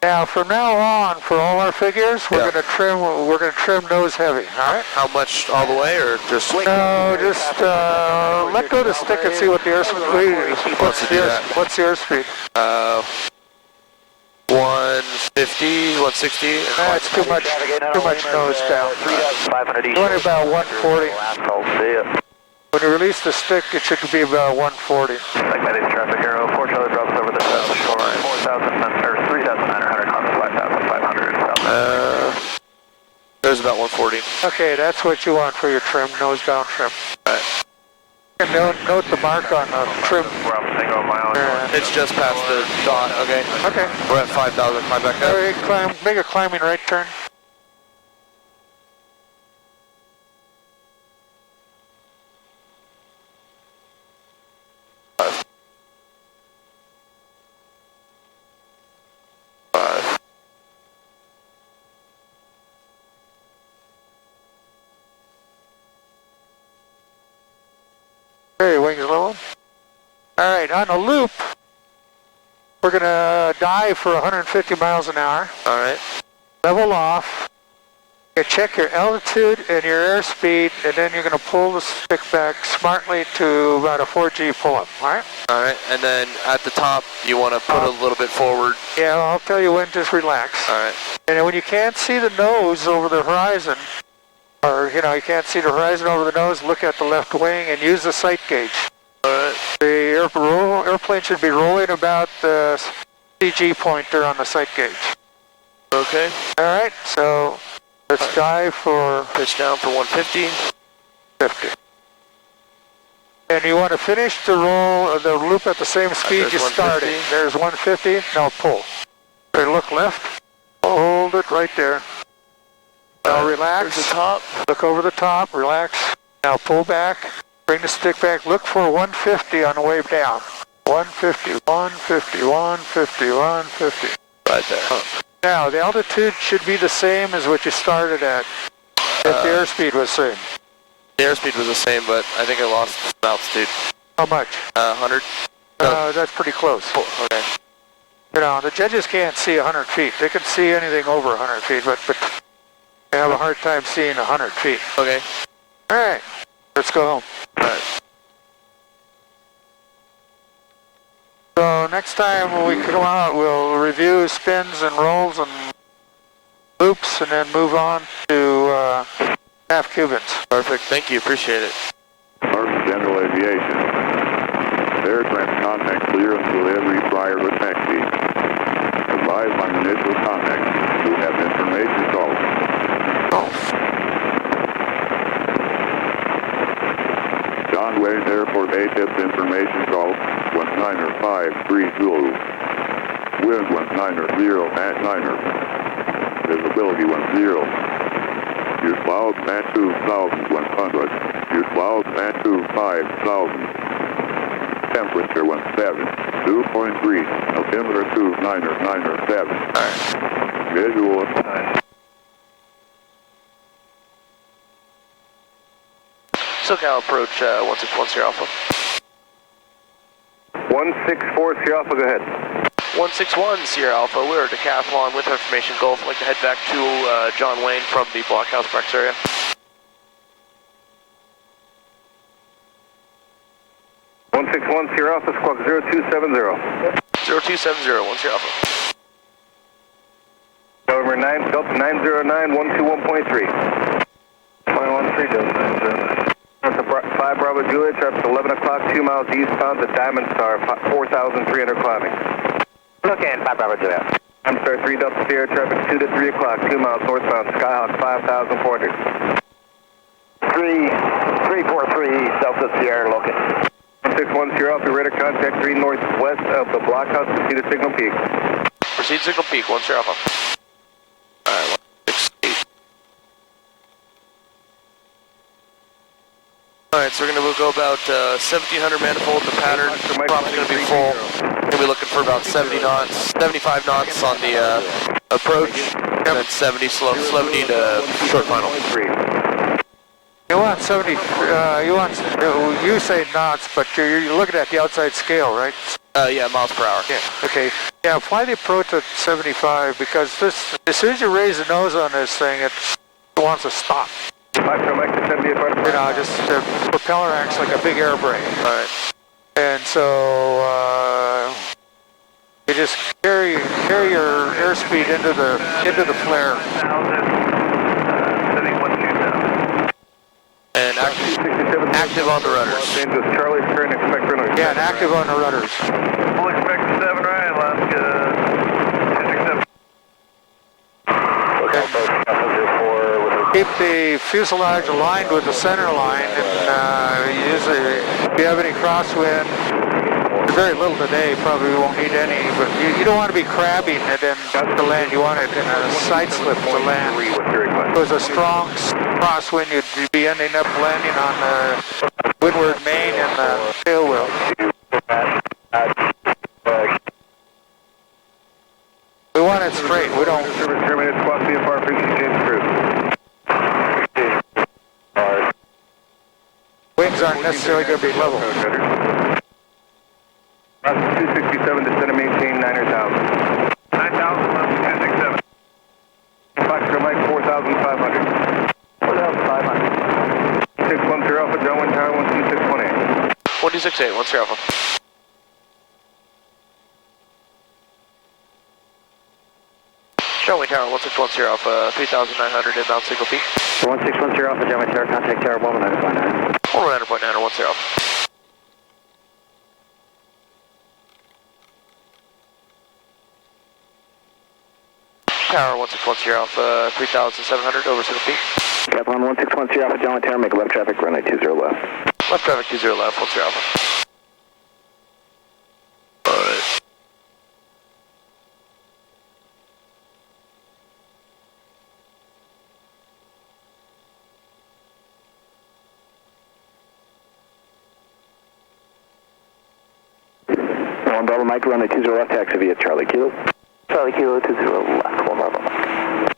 Now from now on, for all our figures, we're gonna trim nose heavy, alright? How much all the way or just No, just let go of the stick and see what the airspeed is. What's the airspeed? 150, 160. That's too much nose down. Going about 140. When you release the stick, it should be about 140. Segmented traffic arrow, 4 Charlie drops over the shoreline, 3,900, 5,500. There's about 140. Okay, that's what you want for your trim, nose down trim. Right. And note the mark on the trim. It's just past the dot, okay? Okay. We're at 5,000, climb back up. Alright, make a climbing right turn. Okay, wings level. Alright, on a loop, we're going to dive for 150 miles an hour. Alright. Level off. You check your altitude and your airspeed, and then you're going to pull the stick back smartly to about a 4G pull-up, alright? Alright, and then at the top, you want to put a little bit forward. Yeah, I'll tell you when, just relax. Alright. And when you can't see the nose over the horizon, or, you can't see the horizon over the nose, look at the left wing and use the sight gauge. Alright. The airplane should be rolling about the CG pointer on the sight gauge. Okay. Alright, so let's dive for... Pitch down for 150. 50. And you want to finish the loop at the same speed you started. There's 150, now pull. Okay, look left, hold it right there. Now relax, the top. Look over the top, relax. Now pull back, bring the stick back, look for 150 on the way down. 150, 150, 150, 150. Right there. Now the altitude should be the same as what you started at, if the airspeed was the same. The airspeed was the same, but I think I lost some altitude. How much? 100. That's pretty close. Oh, okay. The judges can't see 100 feet. They can see anything over 100 feet, but they have a hard time seeing 100 feet. Okay. All right, let's go home. All right. So next time when we come out, we'll review spins and rolls and loops, and then move on to half Cubans. Perfect. Thank you. Appreciate it. North General Aviation. Aircraft contact clear until every prior to taxi. Advise on initial contact. You have information called. John Wayne Airport ATIPS information call 19532. Wind 190 at 9er. Visibility 10. Your clouds at 2,100. Your clouds at 5,000. Temperature 17. 2.3. Altimeter 2,997. Visual. SoCal approach 161 Sierra Alpha. 164 Sierra Alpha, go ahead. 161 Sierra Alpha, we're at Decathlon with information Gulf. I'd like to head back to John Wayne from the Blockhouse Prex area. 161 Sierra Alpha, squawk 0270. 0270, 1 Sierra Alpha. Delta 909, 121.3. 113, Delta 909. Delta 5 Bravo Juliet, traffic 11 o'clock, 2 miles eastbound to Diamond Star, 4,300 climbing. Looking, 5 Bravo Juliet. Diamond Star 3 Delta Sierra, traffic 2 to 3 o'clock, 2 miles northbound, Skyhawk 5,400. 343 Delta Sierra, looking. 1610 Alpha, radar contact 3 northwest of the blockhouse, proceed to Signal Peak. Proceed Signal Peak, 10 Alpha. Alright, 168. Alright, so we're going to go about 1,700 manifold in the pattern. Prop's going to be full. We're going to be looking for about 70 knots, 75 knots on the approach, and then 70 slow, 70 to short final. You want 70, you say knots, but you're looking at the outside scale, right? Yeah, miles per hour. Yeah, okay. Yeah, fly the approach at 75, because this, as soon as you raise the nose on this thing, it wants to stop. You know, just the propeller acts like a big air brake. Alright. And so, you just carry your airspeed into the flare. And active on the rudders. Charlie, turn, expect runway. Yeah, and active on the rudders. We'll expect 7 right, Alaska 267. Keep the fuselage aligned with the center line, and usually if you have any crosswind, very little today, probably won't need any, but you don't want to be crabbing it in to land, you want it in a side slip to land. If it was a strong crosswind, you'd be ending up landing on the windward main and the tail wheel. We want it straight, we don't... Wings aren't necessarily going to be level. 267, descend and maintain 9,000. 9,000, 267. Foxtrot Mike, 4,500. 4,500. 610 Alpha, John Wind Tower, 12618. 1268, 10 Alpha. John Wind Tower, 1610 Alpha, 3,900 inbound Signal Peak. 1610 Alpha, John Wind Tower, contact tower 119.9. 109.9 or 10 Alpha. Tower 1610 Alpha, 3,700 over Signal Peak. Capcom 1610 Alpha, John Tower, make left traffic, runway 20 left. Left traffic 20 left, 10 Alpha. Alright. One Bravo Mike, runway 20 left, taxi via Charlie Kilo. Charlie Kilo 20 left, 1 Bravo Mike.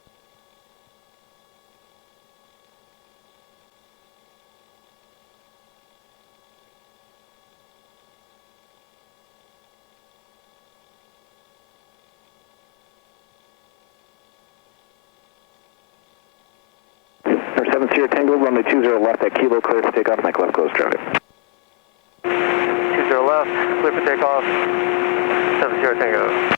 Number 7 Sierra Tango, runway 20 left at Kilo, clear for takeoff, Mike left, close traffic. 20 left, clear for takeoff, 7 Sierra Tango.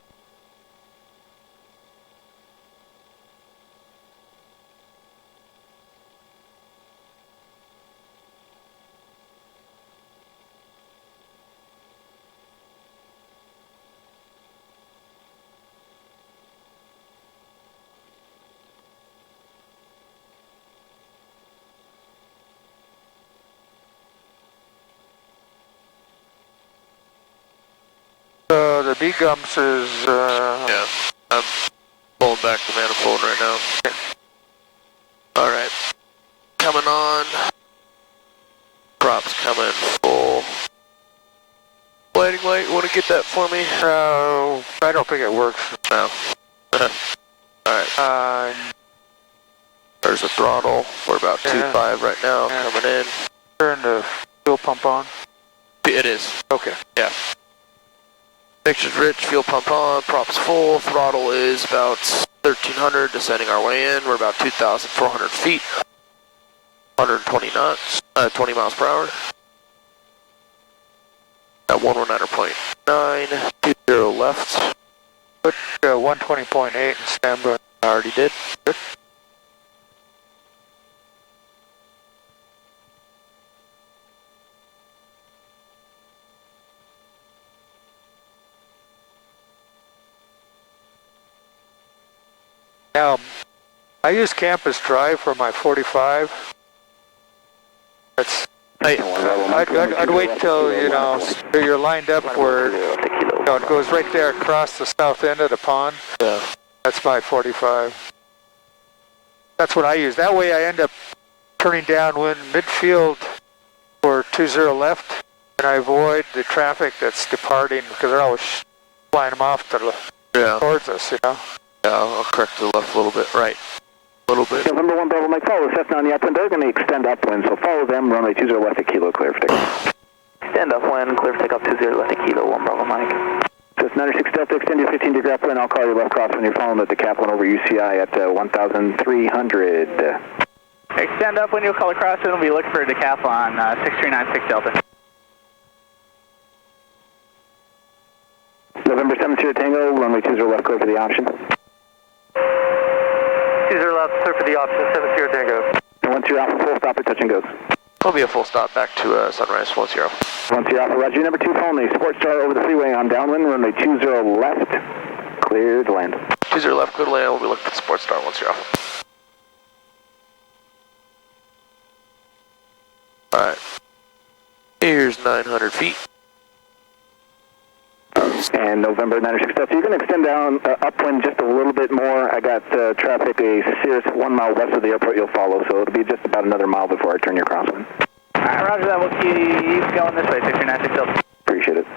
The B-gumps is, Yeah, I'm pulling back the manifold right now. Alright, coming on. Props coming full. Lighting light, want to get that for me? I don't think it works. No. Alright. There's the throttle. We're about 2.5 right now, coming in. Turn the fuel pump on. It is. Okay. Yeah. Mixture's rich, fuel pump on, props full, throttle is about 1,300, descending our way in. We're about 2,400 feet, 120 knots, 20 miles per hour. At 119.9, 20 left. Put 120.8 and stand by. I already did. Good. Now, I use Campus Drive for my 45. That's, I'd wait till, you know, you're lined up where, you know, it goes right there across the south end of the pond. Yeah. That's my 45. That's what I use. That way I end up turning downwind midfield for 20 left, and I avoid the traffic that's departing because they're always flying them off towards us, you know. Yeah, I'll correct to the left a little bit, right. A little bit. November 1 Bravo Mike, follow Cessna on the upwind. They're going to extend upwind, so follow them. Runway 20 left at Kilo, clear for takeoff. Extend upwind, clear for takeoff 20 left at Kilo, 1 Bravo Mike. Cessna 96 Delta, extend your 15 degree upwind. I'll call you left cross when you're following at the Kaplan over UCI at 1,300. Extend up when you'll call across, and we'll be looking for a decathlon, 6396 Delta. November 7 Sierra Tango, runway 20 left, clear for the option. 20 left, clear for the option, 7 Sierra Tango. And once you're off, full stop at touch and goes. It'll be a full stop back to Sunrise 10. Once you're off, Roger, number 2, phone the Sports Star over the freeway on downwind, runway 20 left, clear to land. 20 left, good land. We'll be looking for the Sports Star once you're off. Alright. Here's 900 feet. And November 96 Delta, you're going to extend down upwind just a little bit more. I got traffic, a Cirrus 1 mile west of the airport you'll follow, so it'll be just about another mile before I turn your crosswind. Alright, roger that. We'll keep going this way, 6396 Delta. Appreciate it.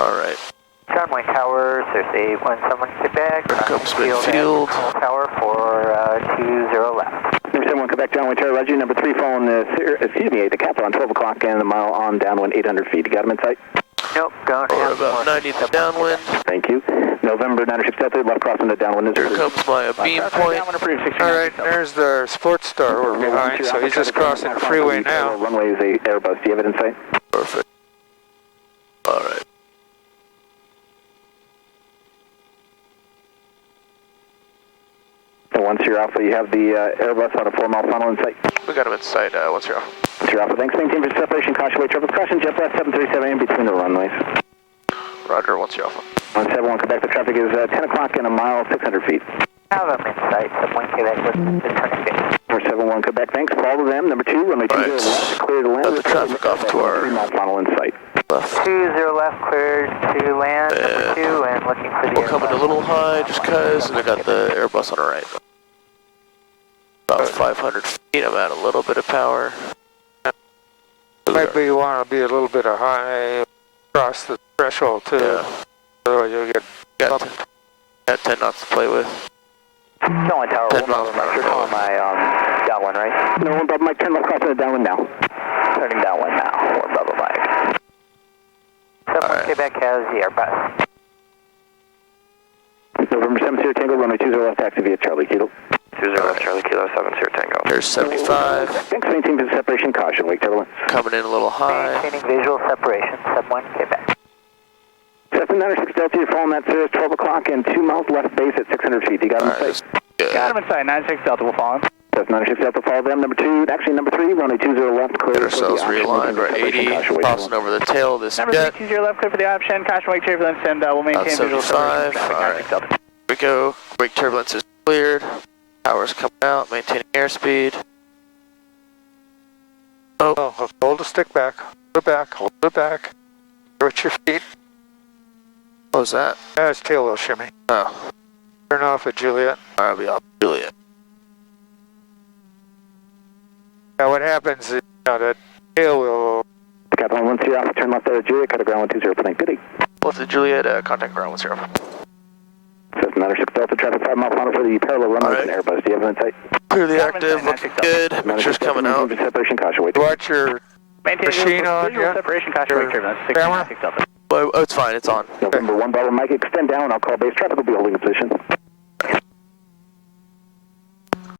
Alright. Downwind Tower, Cirrus 817 Quebec. Here comes midfield. Tower for 20 left. Number 71 Quebec, downwind Terra, Roger. Number 3 phone, the Kaplan, 12 o'clock and the mile on downwind 800 feet. You got him in sight? Nope, don't We're have about 90th downwind. Thanth you. November 96 Delta, left crossing the downwind. Here comes my beam point. Alright, there's the Sports Star we're behind, so he's just crossing the freeway now. Runway is a Airbus. Do you have it in sight? Perfect. Alright. And once you're off, you have the Airbus on a 4 mile funnel in sight. We got him in sight once you're off. Once you're off, thanks. Maintain for separation, caution, wait, triple caution, jet left 737 in between the runways. Roger, once you're off. On 71 Quebec, the traffic is 10 o'clock and a mile, 600 feet. Have them in sight, 71 Quebec, listen to turning base. Number 71 Quebec, thanks. Follow them. Number 2, runway 20 left, clear to land. Got the traffic off to our 3 mile funnel in sight. left. 20 left, cleared to land, number 2, and looking for the We're coming a little high just because, and I got the Airbus on the right. About 500 feet, I'm at a little bit of power. Might be want to be a little bit of high across the threshold too. Yeah. So you'll get Got 10 knots to play with. Downwind Tower, 10 miles per hour. you're calling my downwind, right? No, 1 Bravo Mike, turn left crossing the downwind now. Turning downwind now, 1 Bravo Mike. 71 Quebec has the Airbus. November 7 Sierra Tango, runway 20 left, taxi via Charlie Kilo. 20 left, Charlie Kilo, 7 Sierra Tango. There's 75. Thanks, maintain for separation, caution, wake turbulence. Coming in a little high. Maintaining visual separation, 71 Quebec. Cessna 96 Delta, you're following that Cirrus 12 o'clock and 2 miles left base at 600 feet. You got him in sight? Got him in sight, 96 Delta, we'll follow him. Cessna 96 Delta, follow them. Number 3, runway 20 left, clear. Get ourselves realigned. We're 80, crossing over the tail of this Number jet. 3, 20 left, clear for the option, caution, wake turbulence, and we'll maintain visual separation. 75. Alright. Here we go. Wake turbulence is cleared. Power's coming out, maintaining airspeed. oh, hold the stick back, hold it back. With your feet. What was that? That's tail wheel shimmy. Oh. Turn off at Juliet. I'll be off Juliet. Now what happens is, that tail wheel. Captain 1 Sierra Alpha, turn left there at Juliet, cut a ground 120, thank you. Left to Juliet, contact ground 10. Cessna 96 Delta, traffic 5 mile funnel for the parallel runway and Airbus. Do you have an insight? Clearly active, looking good. Picture's coming out. Separation, caution, wait. Watch your machine on, visual separation, caution, wake turbulence, 66 Delta. Oh, it's fine, it's on. November 1 Bravo Mike, extend down, I'll call base. Traffic will be holding a position.